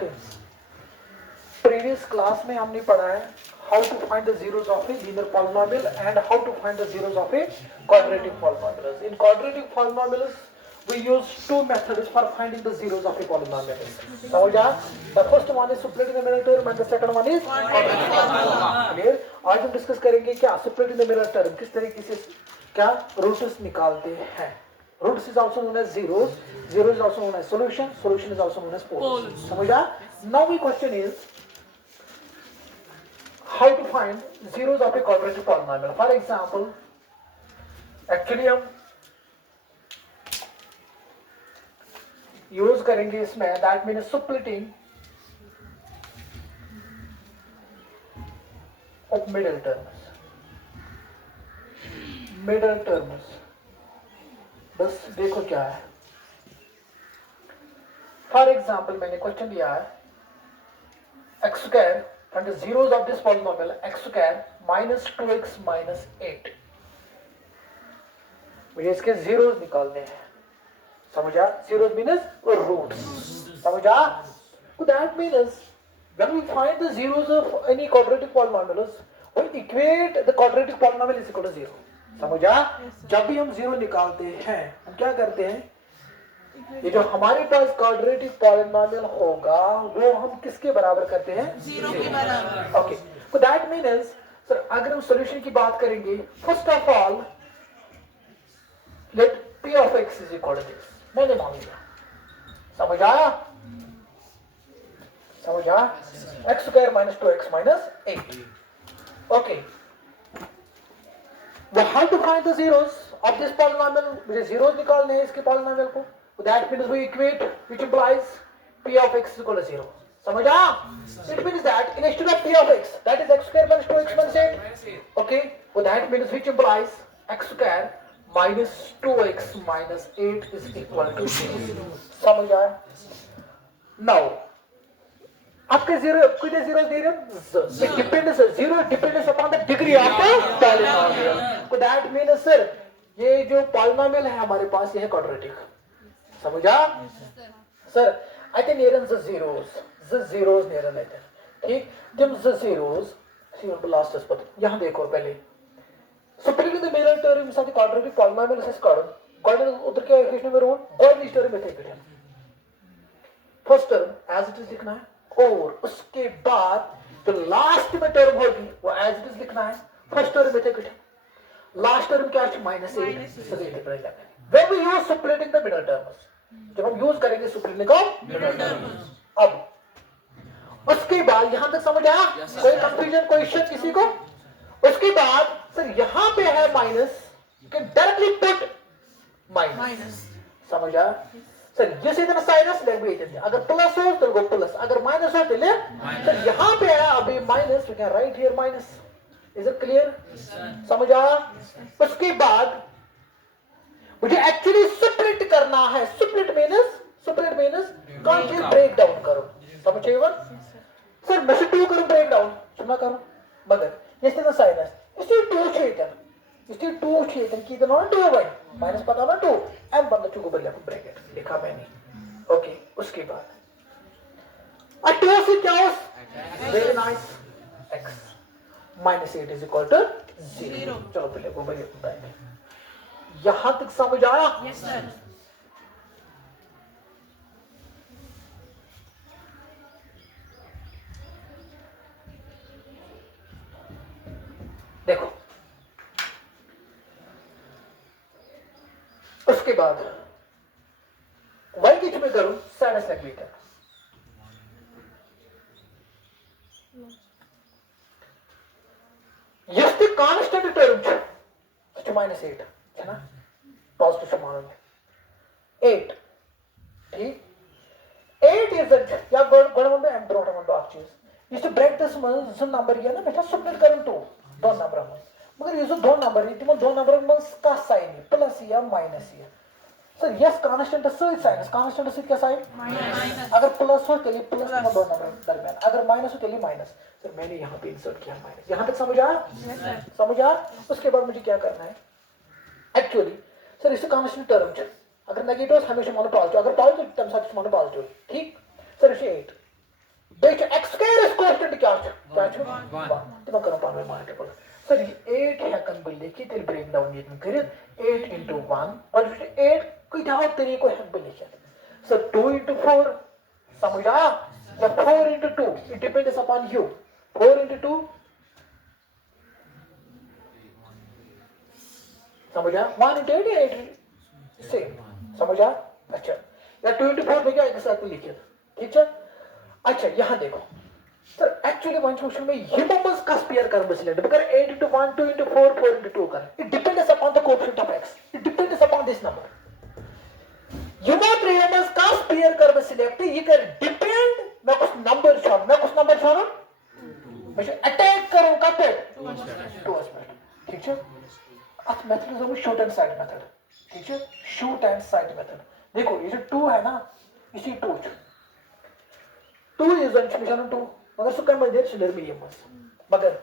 Okay, previous class में हमने पढ़ा है how to find the zeros of a linear polynomial and how to find the zeros of a quadratic polynomials. In quadratic polynomials, we use two methods for finding the zeros of a polynomial. समझा? The first one is splitting the middle term and the second one is quadratic polynomial. Clear? आज हम discuss करेंगे क्या splitting the middle term किस तरीके से क्या roots निकालते हैं. Roots is also known as zeros. Zero is also known as solution. Solution is also known as poles. समझा? Now the question is how to find zeros of a quadratic polynomial. For example, actually हम use करेंगे इसमें that mean splitting of middle terms. Middle terms. बस देखो क्या है. For example मैंने question दिया है x square find the zeros of this polynomial x square minus 2x minus 8. मुझे इसके जीरोस निकालने हैं. समझा? Zeros means roots. समझा? So that means when we find the zeros of any quadratic polynomials, we equate the quadratic polynomial is equal to 0. समझा? जब भी हम जीरो निकालते हैं हम क्या करते हैं, ये जो हमारे पास क्वाड्रेटिक पॉलिनोमियल होगा वो हम किसके बराबर करते हैं? जीरो के बराबर. ओके, तो दैट मीन्स सर अगर हम सॉल्यूशन की बात करेंगे first of all let p of x is equal to this. मैंने मान लिया. समझा? समझा? x square minus 2x minus 8. Okay, Now how to find the zeros of this polynomial? मुझे zeros निकालने हैं इसके polynomial को. So that means we equate, which implies p of x is equal to 0. समझा? It means that instead of p of x, that is x square minus 2x minus 8. Okay, so that means which implies x square minus 2x minus 8 is equal to 0. समझा? Now आपके zero कितने zero दे रहे हैं? It depends, zero depends upon the degree of the polynomial. So that means sir ये जो polynomial है हमारे पास ये है quadratic. समझा? सर आते नेरन zeros नेरन आते हैं. ठीक, जब zeros को लास्ट स्पॉट यहाँ देखो पहले splitting the middle term साथ quadratic polynomial से स्क्वायर गॉड उधर क्या इक्वेशन में रूट गॉड इस टर्म में थे. First term as it is लिखना है और उसके बाद जो लास्ट में टर्म होगी वो एज इट इज लिखना है. फर्स्ट टर्म में थे लास्ट टर्म क्या है minus 8. When we use splitting the middle terms, जब हम यूज करेंगे splitting का middle terms. अब उसके बाद यहां तक समझ आया? कोई कंफ्यूजन कोई शक किसी को? उसके बाद सर यहां पे है minus, you can directly put minus. समझ आया? सर ये सीधा साइनस लेंगे. अगर प्लस हो तो गो प्लस, अगर माइनस हो तो ले. सर यहां पे है अभी minus, you can write here minus. Is it clear? समझ आया? उसके बाद मुझे एक्चुअली स्प्लिट करना है. Split means complete break down करो. समझे? सर मैं 2 करूं ब्रेक डाउन सुना करो मगर ये सीधा साइनस इसी 2 छेदन की तो 2 बाय माइनस पता ना 2 एम बंदा 2 को बदला ब्रैकेट लिखा मैंने. ओके, उसके बाद 2 से क्या हो? Very nice. x minus 8 is equal to 0. चलो पहले को बदले बताएंगे. यहां तक समझ आया? Yes sir. देखो उसके बाद y किच में करूं साइनस नेगेटिव. यस्ते कांस्टेंट टर्म छ माइनस 8 है ना पॉजिटिव समान में 8. ठीक, 8 इज या गणमन में एम ड्रॉट ऑन बात चीज इस ब्रेक दिस नंबर ये ना मैं सब्मिट करूं तो दो नंबर में मगर ये जो दो नंबर है तिमो दो नंबर में का साइन प्लस या माइनस या. सर यस कांस्टेंट से साइन कांस्टेंट से क्या साइन माइनस. अगर प्लस हो चलिए प्लस में दो नंबर दरमियान, अगर माइनस हो चलिए माइनस. सर मैंने यहाँ पे इंसर्ट किया माइनस. यहाँ तक समझ आया? समझ आया? उसके बाद मुझे क्या करना है एक्चुअली सर इसे कांस्टेंट टर्म अगर नेगेटिव हमेशा मानो पॉजिटिव, अगर पॉजिटिव टर्म साथ मानो पॉजिटिव. ठीक सर इसे 8 बेच x square is constant क्या छ 1 तो करो पावे मल्टीपल सर 8 हेकन बल लिखित तेल ब्रेक डाउन ये करित 8 into 1 और 8 कई तरीको हेक बल लिखित सर 2 into 4 समझ आया या 4 into 2 it depends upon you 4 into 2 समझ आया 1 into 8 8 सेम समझ आया अच्छा या 2 into 4 में क्या एक साथ लिखिए ठीक है अच्छा यहाँ देखो सर एक्चुअली वन क्वेश्चन में ये नंबर्स का स्पेयर कर बस late because 8 into 1 2 into 4 4 into 2 कर it depends upon the coefficient of x it depends upon this number ये नंबर्स का स्पेयर कर बस लेट ये कर डिपेंड मैं कुछ नंबर छोड़ मैं अटैक करूं का पे टू एस्पेक्ट ठीक है अब मेथड जो शूट एंड साइड मेथड ठीक है शूट एंड साइड मेथड देखो ये जो 2 है ना इसी 2 is an 2 मगर सो कम देर शिलर में ये मस मगर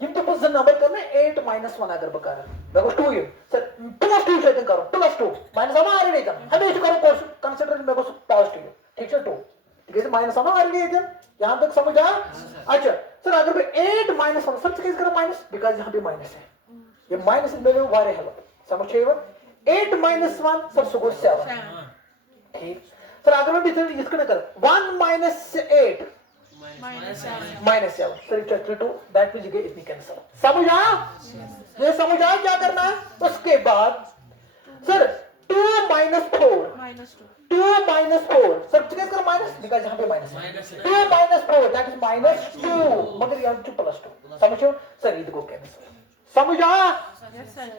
यम तो बस नंबर करना 8 minus 1 अगर बकार मैं को 2 ये सर प्लस 2 सेटिंग करो प्लस 2 माइनस हम आ रहे नहीं हमें इसको करो कंसीडर मैं को पॉजिटिव ठीक है 2 ठीक है माइनस हम आ रहे हैं यहां तक समझ आया अच्छा सर अगर मैं 8 minus 1 सब कैसे करो माइनस बिकॉज़ यहां पे माइनस है ये माइनस में वारे है समझिए 8 minus 1 सर सो 7 ठीक सर अगर मैं भी इसको ना कर 1 minus 8 minus 7 sir chapter 2 that means ये इतनी कैंसिल समझ आया ये समझ आया क्या करना है उसके बाद सर 2 minus 4 2 minus 4 सर कितना करो माइनस बिकॉज़ यहां पे माइनस है 2 minus 4 दैट इज -2 मगर यहां पे +2 समझो सर ये देखो कैंसिल समझ आया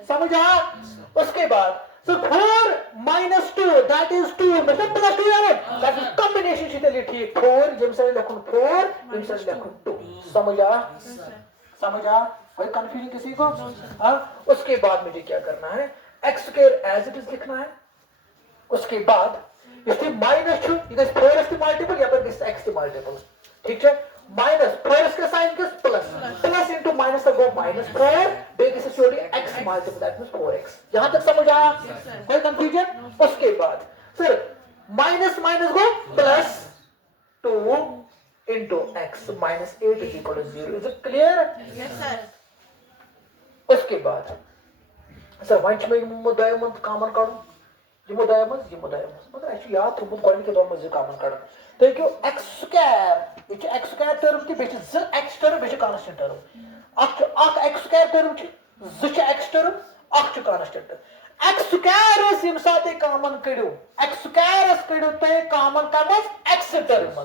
समझ आया उसके बाद so 4 minus 2 that is 2 मतलब plus 2 यार that is combination शीट ले ठीक 4 जब से लिखूं 4 जब से लिखूं 2 समझ आ कोई कंफ्यूजन किसी को हां उसके बाद मुझे क्या करना है x square as it is लिखना है उसके बाद इसके -2 इधर 4 के मल्टीपल या पर x के मल्टीपल ठीक है माइनस 4 का साइन के प्लस इनटू माइनस गो -4 बेग से छोड़ी x multiple that means 4x यहां तक समझ आया कोई कंफ्यूजन उसके बाद फिर minus go plus 2 into x minus 8 is equal to 0 is it clear yes sir उसके बाद सर वंच में मुदायम कॉमन काढूं ये मुदायम मगर एक्चुअली याद थोड़ा क्वालिटी के दो में कॉमन काढूं तो क्यों x स्क्वायर ये x स्क्वायर टर्म की बेच ज x टर्म बेच कांस्टेंट टर्म अख x स्क्वायर टर्म की ज x टर्म अख कांस्टेंट x स्क्वायर इस साथ कॉमन कड़ो x स्क्वायर कड़ो तो कॉमन कमस x term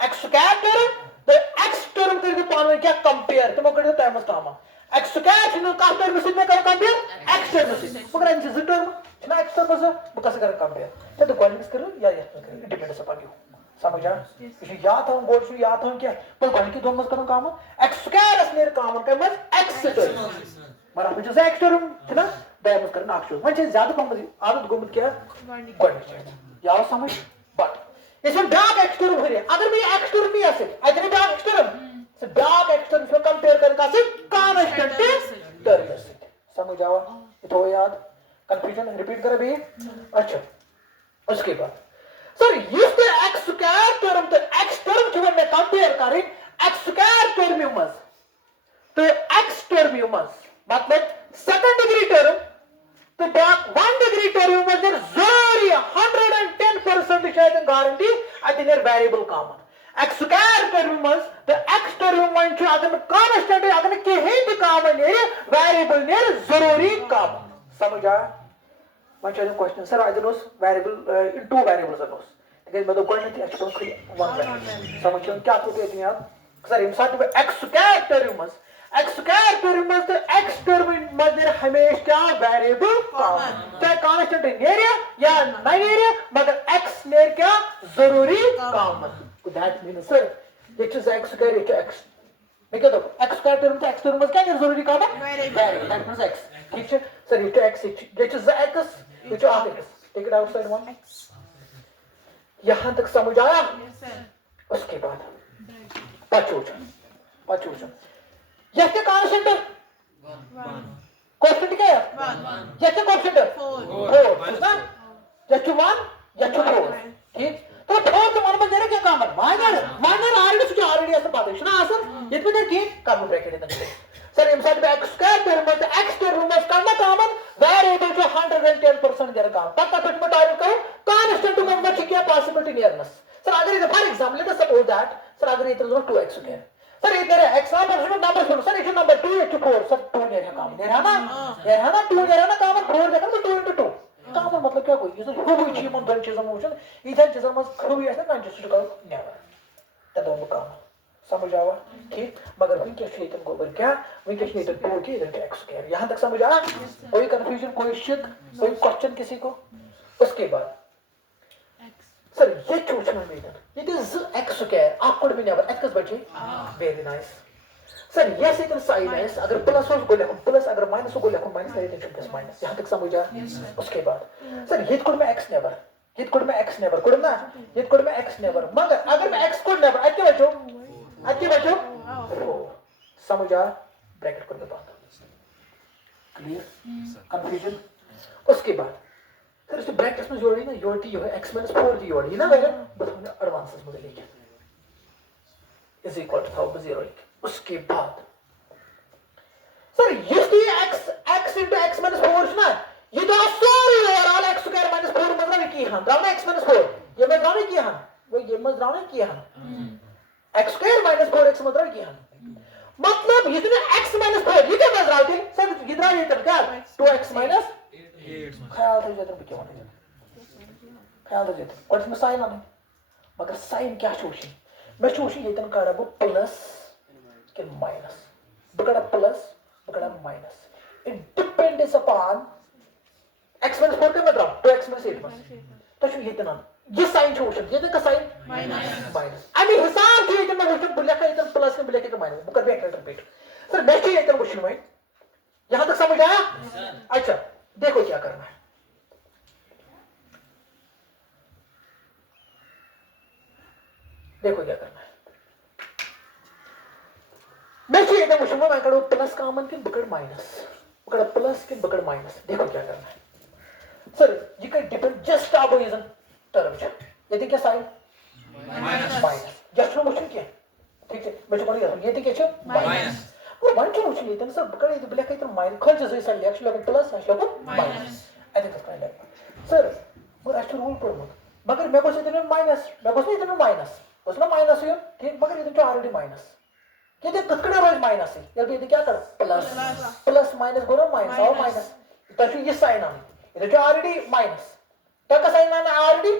x square term तो x टर्म कर पावन क्या कंपेयर तुम कड़ो टाइमस कॉमन x स्क्वायर छिन का टर्म से में कर कंपेयर x टर्म से मगर इन ज टर्म छिन x टर्म से बकस कर कंपेयर तो क्वालिटीज करो या यस करो डिपेंड्स अपॉन यू समझ आ इसे याद हम गोल से याद हम क्या पर क्वालिटी दोनों मत करो कॉमन x स्क्वायर इस मेरे कॉमन का मत x टर्म मरा मुझे से x टर्म छिन डायमस करना एक्चुअल मुझे ज्यादा कम आदत गुमत क्या क्वालिटी यार समझ बट इसमें बैक x टर्म है अगर मैं x टर्म भी ऐसे अगर बैक x टर्म से बैक x टर्म से कंपेयर करने से कांस्टेंट टर्म से समझ आवा तो याद कंफ्यूजन रिपीट कर भी अच्छा उसके बाद सर इस x स्क्वायर टर्म तो x टर्म जो मैं कंपेयर करें x स्क्वायर टर्म मस तो x टर्म मस मतलब सेकंड डिग्री टर्म तो बैक 1 डिग्री टर्म मस देयर जरी 110% शायद guarantee at their variable common x square term मस तो x टर्म वन छ अगर कांस्टेंट अगर के हिंद कॉमन ने वेरिएबल ने जरूरी कॉमन समझ आ मैं चलो question sir I don't variable in two variables are because मैं तो क्वेश्चन थी एक्चुअली खुली वन वेरिएबल समझो क्या होते हैं आप सर इन साथ में x स्क्वायर टर्म तो x टर्म मस हमेशा वेरिएबल कॉमन चाहे कांस्टेंट इन एरिया या नहीं एरिया मगर x ने क्या जरूरी कॉमन तो that means sir this is x square into x मैं क्या तो x स्क्वायर टर्म तो x टर्म मस क्या जरूरी common variable that means x ठीक है sir into x this is x into x take it outside one यहां तक समझ आया उसके बाद पांचों यह क्या कांस्टेंट है कांस्टेंट क्या है यह क्या कांस्टेंट है 4 ना यह 1 या 4 ठीक तो 4 तो मन में दे रहे क्या कॉमन माइनर आर की कर्ली ब्रैकेट इधर sir inside the x square there must x square rumors करना common where able to 110% their काम तब तक मैं टाइप करूं constant to member क्या possibility nearness सर अगर इधर for example let us suppose that sir अगर इधर 2x square सर इधर x number सुनो सर इधर number 2 into 4 सर 2 ले रहा काम ले रहा ना 2 ले रहा ना common 4 देखा तो 2 into 2 common मतलब क्या कोई इधर हुई चीज मन दोन चीजों मोशन इधर चीजों में हुई ऐसा ना जस्ट का never तब वो काम समझ आवा ठीक मगर विंकेश नेतन को क्या विंकेश नेतन को की इधर x स्क्वायर यहां तक समझ आया कोई कंफ्यूजन कोई शक कोई क्वेश्चन किसी को उसके बाद सर ये पूछना मेरा इट इज x स्क्वायर आपको भी नेवर x किस बचे वेरी नाइस सर ये से साइन है अगर प्लस हो को लिखो प्लस अगर माइनस हो को लिखो माइनस है तो प्लस माइनस यहां तक समझ आया उसके बाद सर ये कोड में x नेवर ये कोड में x नेवर कोड ना ये कोड में x नेवर मगर अगर मैं x कोड नेवर अच्छे बच्चों समझ आ ब्रैकेट कर देता हूं क्लियर कंफ्यूजन उसके बाद फिर इस ब्रैकेट में जोड़ी ना योटी यो है x - 4 दी योड़ी ना वैसे बस हमने एडवांसेस में लेके इज इक्वल टू 0 लिखे उसके बाद सर ये x into x - 4 ना ये तो सॉरी ओवरऑल x स्क्वायर - 4 मतलब की हां दाव x - 4 ये मैं दाव की हां वो ये मैं दाव की हां x स्क्वायर - 4x मतलब क्या मतलब ये तो x - 4 ये क्या मतलब है सर कितना ये क्या 2x - 8 ख्याल तो जतन क्या होने ख्याल तो जतन और इसमें साइन आने मगर साइन क्या सोची मैं सोची ये तन का वो प्लस के माइनस बकड़ा प्लस बकड़ा minus it depends upon x - 4 का मतलब 2x - 8 तो ये तना ये साइन सोचन ये का साइन माइनस अभी हिसाब के इतना वो बुला का इतना प्लस के बुला के माइनस बुकर भी एक रिपीट सर नेक्स्ट ये इतना क्वेश्चन में यहां तक समझ आया अच्छा देखो क्या करना है देखो क्या करना है नेक्स्ट ये इतना क्वेश्चन में मैं करूं प्लस कॉमन के बुकर माइनस बुकर प्लस के बुकर माइनस देखो क्या करना है सर ये का डिपेंड जस्ट आप इज टर्म ये क्या sign minus just no question क्या ठीक है मैं बोल रहा हूं ये क्या माइनस और वन टू क्वेश्चन इतना सब बकरे ಇದು ಬ್ಲಾಕ್ ಐತೆ ಮೈನಸ್ ಖರ್ಚು ಸರಿ ಆಕ್ಚುಲಿ ಅದು plus actually minus I think kind of sir वो एक्चुअली रूल पर मगर मैं को से इतने माइनस मैं को से इतने माइनस उसमें माइनस है ठीक मगर ये तो ऑलरेडी माइनस ये तो कितना रोज माइनस है ये भी क्या कर प्लस प्लस माइनस गुना माइनस और माइनस तो ये साइन आ ये तो ऑलरेडी माइनस तो का साइन आना ऑलरेडी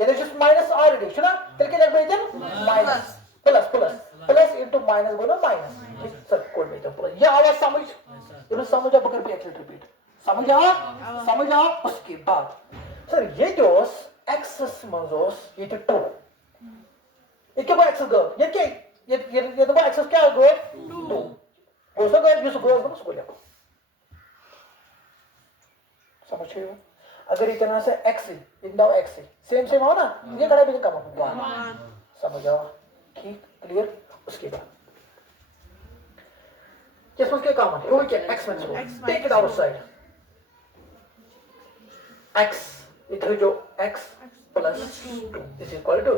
ये तो जस्ट माइनस ऑलरेडी सुना फिर क्या लग गया minus plus plus plus into minus गुना माइनस सर कोड में तो प्लस ये आवाज समझ ये समझ अब कर भी एक्चुअली रिपीट समझ आओ उसके बाद सर ये जो एक्सेस मंजोस ये तो 2 ये क्या एक्सेस गो ये क्या ये तो एक्सेस क्या गो 2 उसको गो जिस गो उसको ले समझे हो अगर इतना से x इंदा x सेम हो ना ये कड़ा भी कम होगा समझ आओ ठीक क्लियर उसके बाद just उसके काम है वो क्या x में टेक इट आउटसाइड x इधर जो x plus 2 is equal to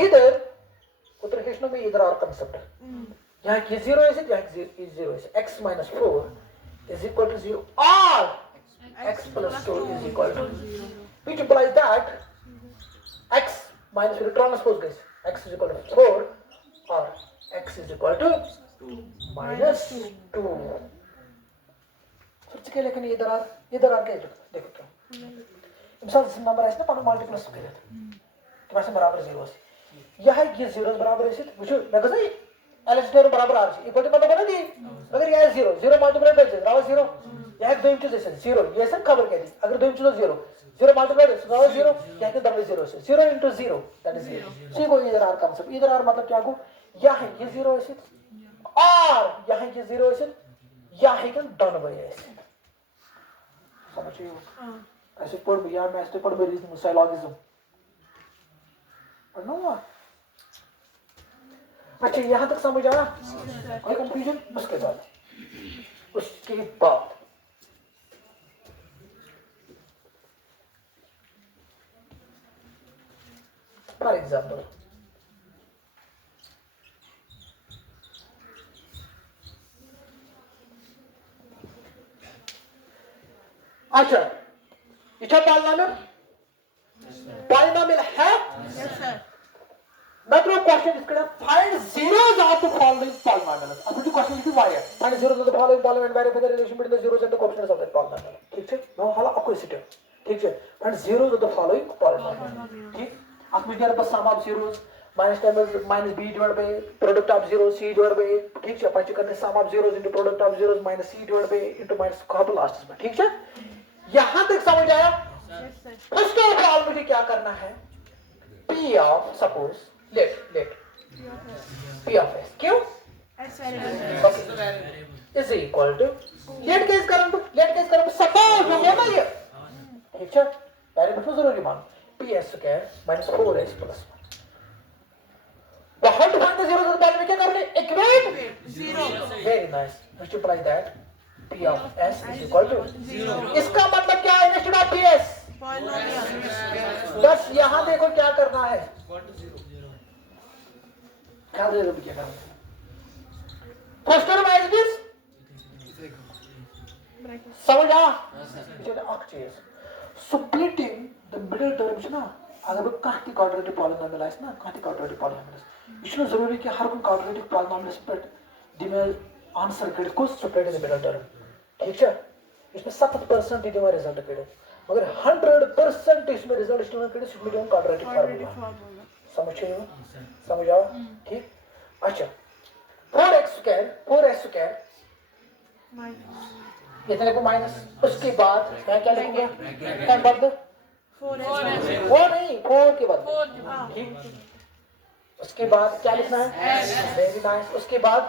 इधर उत्तरकेशन में इधर और कांसेप्ट है यहाँ की 0 है यहाँ 0 है x minus 4 is equal to 0 or x plus 2 is equal to which implies that x minus will transpose this x is equal to 4 or x is equal to minus 2 सोच के लेकिन इधर आ क्या देखो क्या मिसाल नंबर है ना पर मल्टीप्लस करें तो वैसे बराबर 0 है यह है ये 0 बराबर है वो जो मैं कहता हूं LHD बराबर आ रही इक्वल टू मतलब बना दी अगर यह 0 मल्टीप्लाई बाय 0 यह दो इंटू जैसे 0 ये सब खबर क्या दी अगर दो इंटू 0 मल्टीप्लाई बाय 0 यह के दर 0 से 0 into 0 दैट इज 0 सी को इधर आर कांसेप्ट इधर आर मतलब क्या को यह है ये 0 है और यह है ये 0 है यह है कि डन बाय है समझिए ऐसे पढ़ भैया मैं ऐसे पढ़ भी रीजनिंग साइलॉजिज्म पढ़ना हुआ अच्छा यहां तक समझ आया कोई कंफ्यूजन उसके बाद फॉर एग्जांपल अच्छा ये पॉलिनोमियल पॉलिनोमियल है Yes, sir. मतलब क्वेश्चन इसका find zeros of the following polynomials अब मुझे क्वेश्चन लिखी वाई है find zeros of the following polynomial verify the relation between the zeros and the coefficients of that polynomial ठीक है मैं हाला आपको इसी ठीक है find zeros of the following polynomial ठीक आप मुझे बस sum of zeros minus times minus b divided by product of zeros c divided by ठीक है पांच करने sum of zeros into product of zeros minus c divided by into minus couple last में ठीक है यहां तक समझ आया Yes, sir. First of all मुझे क्या करना है p of suppose let p of s क्यों S variable. is equal to let case करम suppose हो गया ना ये ठीक है वेरिएबल को जरूरी मान ps square minus 4s plus 1 बहुत find the zeros of the polynomial क्या करने equate Zero. very nice multiply that p of s is equal to Zero. इसका मतलब क्या है इंस्टेड ऑफ ps Polynomial. बस यहां देखो क्या करना है क्या दे रहे क्या करना है first term as it is समझ आ चलो अक चीज splitting the middle terms ना अगर कहाँ की quadratic polynomial है ना कहाँ की quadratic polynomial इसमें जरूरी कि हर कोई quadratic polynomial split दिमें आंसर कर को split in the middle term ठीक है इसमें 70% दिमें रिजल्ट करे मगर 100% इसमें रिजल्ट इसमें करे split in quadratic formula समझ आओ ठीक अच्छा 4x स्क्वायर इतने को माइनस उसके बाद मैं क्या लिखूंगा क्या बदल 4s. वो नहीं 4 के बाद हाँ. ठीक उसके बाद क्या लिखना है वेरी नाइस उसके बाद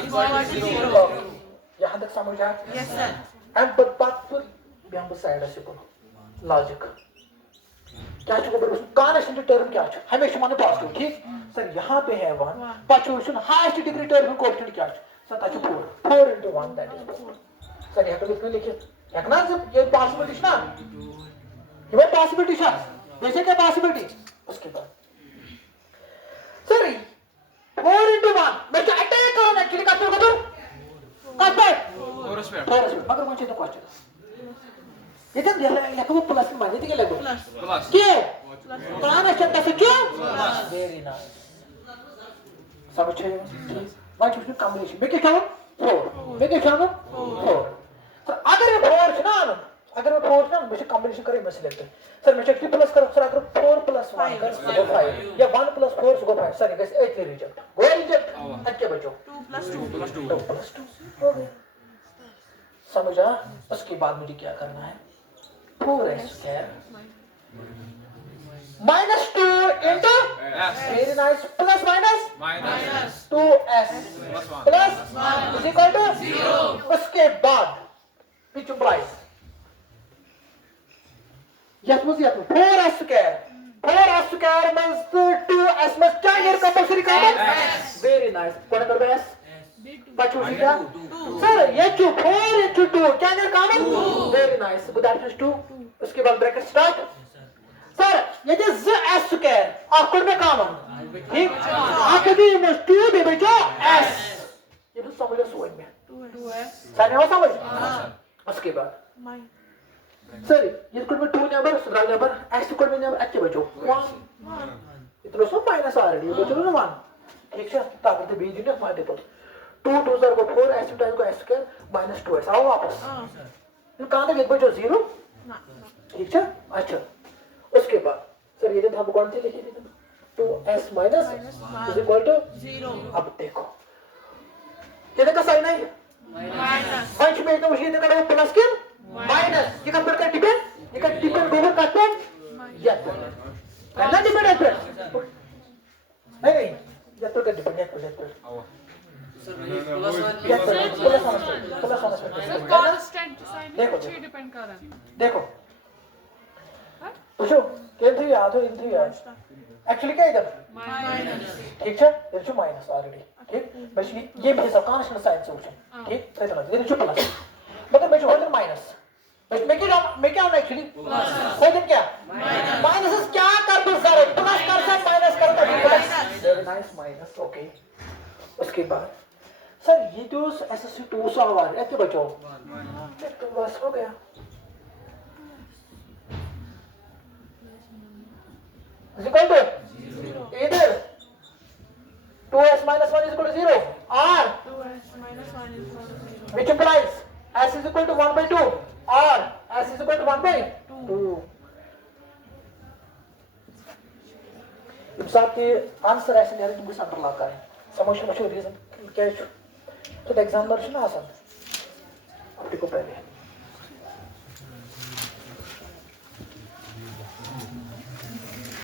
Equal to zero. यहाँ तक समझ आया Yes, sir. एंड बट बात पर भी हम साइड ऐसे को लॉजिक क्या चुका बड़े कॉन्स्टेंट टर्म क्या चुका हमेशा माने पॉजिटिव ठीक सर यहाँ पे है 1 पांचवें हाईएस्ट डिग्री टर्म कोएफिशिएंट क्या सर ताकि 4 into 1 that is 4 सर यहाँ पे कितने लिखे एक ना जब ये पॉसिबिलिटी ना ये पॉसिबिलिटी है जैसे क्या पॉसिबिलिटी उसके बाद सर 4 into 1 मैं क्या अटैक करूं एक्चुअली का तो फोर मगर मुझे तो क्वेश्चन ये तो लेखा वो प्लस में माने थे लगो Plus. क्यों पुराना शब्द से क्यों वेरी नाइस समझे व्हाट इज द कॉम्बिनेशन मैं क्या कहूं 4 मैं क्या कहूं 4 तो अगर ये 4 है ना अगर मैं 4 ना मुझे कॉम्बिनेशन करे मैं सिलेक्ट सर मैं एक्चुअली प्लस करो सर अगर 4 plus 1 कर गो 5 या 1 plus 4 गो 5 सर गाइस 8 रिजेक्ट गो रिजेक्ट अच्छे बच्चों 2 plus 2. 2 plus 2 हो गया समझा उसके बाद मुझे क्या करना है 4s square minus 2 into very nice plus minus 2s plus 1 is equal to 0 उसके बाद which implies यह मुझे 4s square means 2s must change compulsory common very nice what about s बच्चों से क्या सर ये 4 into 2 क्या है common very nice so that is 2 उसके बाद ब्रैकेट स्टार्ट सर ये जो s स्क्वायर आपको में कॉमन ठीक आपको भी में 2 भी बचा s ये भी समझ लो सोच में 2s. सर ये समझ उसके बाद सर ये कोड में 2 नंबर सुधरा नंबर s कोड में नंबर अच्छे बचो 1 इतना सो माइनस आ रही है बचो ना 1 ठीक है ताकि तो बीच में मल्टीपल 2 2 0 को 4 s टाइम को s स्क्वायर minus 2s आओ वापस तो कहां तक एक बचो 0 ठीक है अच्छा उसके बाद सर ये तो हम कौन सी लिखी थी तो s minus is equal to 0. अब देखो ये का साइन है Minus. पंच में तो मुझे देखा वो प्लस के माइनस ये का का डिपेंड ये का डिपेंड गोबर का तो या तो ना डिपेंड है तो नहीं या तो का डिपेंड है तो कांस्टेंट साइन देखो, पीछे डिपेंड कर रहा है देखो पूछो केंद्र याद हो इंद्र याद एक्चुअली क्या इधर Minus. ठीक है इधर जो माइनस ऑलरेडी ठीक बस ये भी सब कांस्टेंट साइन सोल्यूशन ठीक सही समझ इधर जो प्लस मतलब मैं जो होल्डर माइनस बस मैं क्या हूं एक्चुअली होल्डर क्या माइनस क्या कर दो सर प्लस कर सब माइनस कर दो plus very nice minus okay उसके बाद सर ये तो एसएससी 200 आ रहा है क्या बचाओ तो बस हो गया is equal to either 2s minus 1 is equal to 0 or 2s minus 1 is equal to 0. which implies s is equal to 1 by 2 or s is equal to 1 by 2. इस आपके आंसर ऐसे नहीं आ रहे तुमको सेंटर लाता है समझ रीजन क्या है तो एग्जामिनर से ना आसान आपको पहले